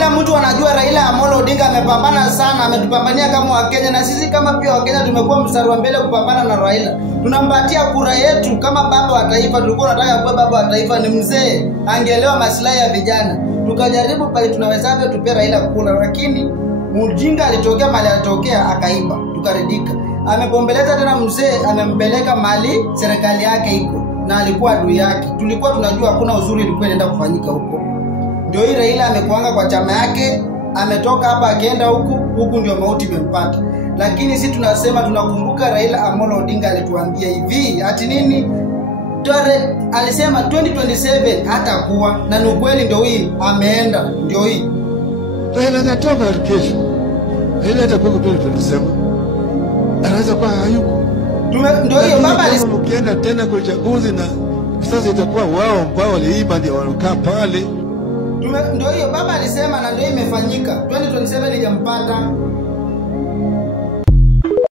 Kila mtu anajua Raila Amolo Odinga amepambana sana, ametupambania kama Wakenya, na sisi kama pia Wakenya tumekuwa mstari wa mbele kupambana na Raila. Tunampatia kura yetu kama baba wa taifa. Tulikuwa tunataka kuwa baba wa taifa, ni mzee angeelewa maslahi ya vijana. Tukajaribu pale tunawezavyo tupea Raila kura, lakini mjinga alitokea mali alitokea akaiba, tukaridika. Amepombeleza tena mzee, amempeleka mali serikali yake iko na alikuwa adui yake. Tulikuwa tunajua hakuna uzuri ulikuwa inaenda kufanyika huko. Ndio hii Raila amekuanga kwa chama yake, ametoka hapa akaenda huku ndio mauti imempata. Lakini sisi tunasema tunakumbuka Raila Amolo Odinga alituambia hivi, ati nini? Alisema 2027 hatakuwa, na ni kweli ndio hii ameenda, ndio hii. Raila anatoka kesho. Raila atakuwa 2027. Anaweza kuwa hayuko. Ndio hiyo baba alisema ukienda tena kwa uchaguzi na sasa itakuwa wao ambao waliiba ndio wanakaa pale. Ndio hiyo baba alisema, na ndio imefanyika. 2027 ijampata.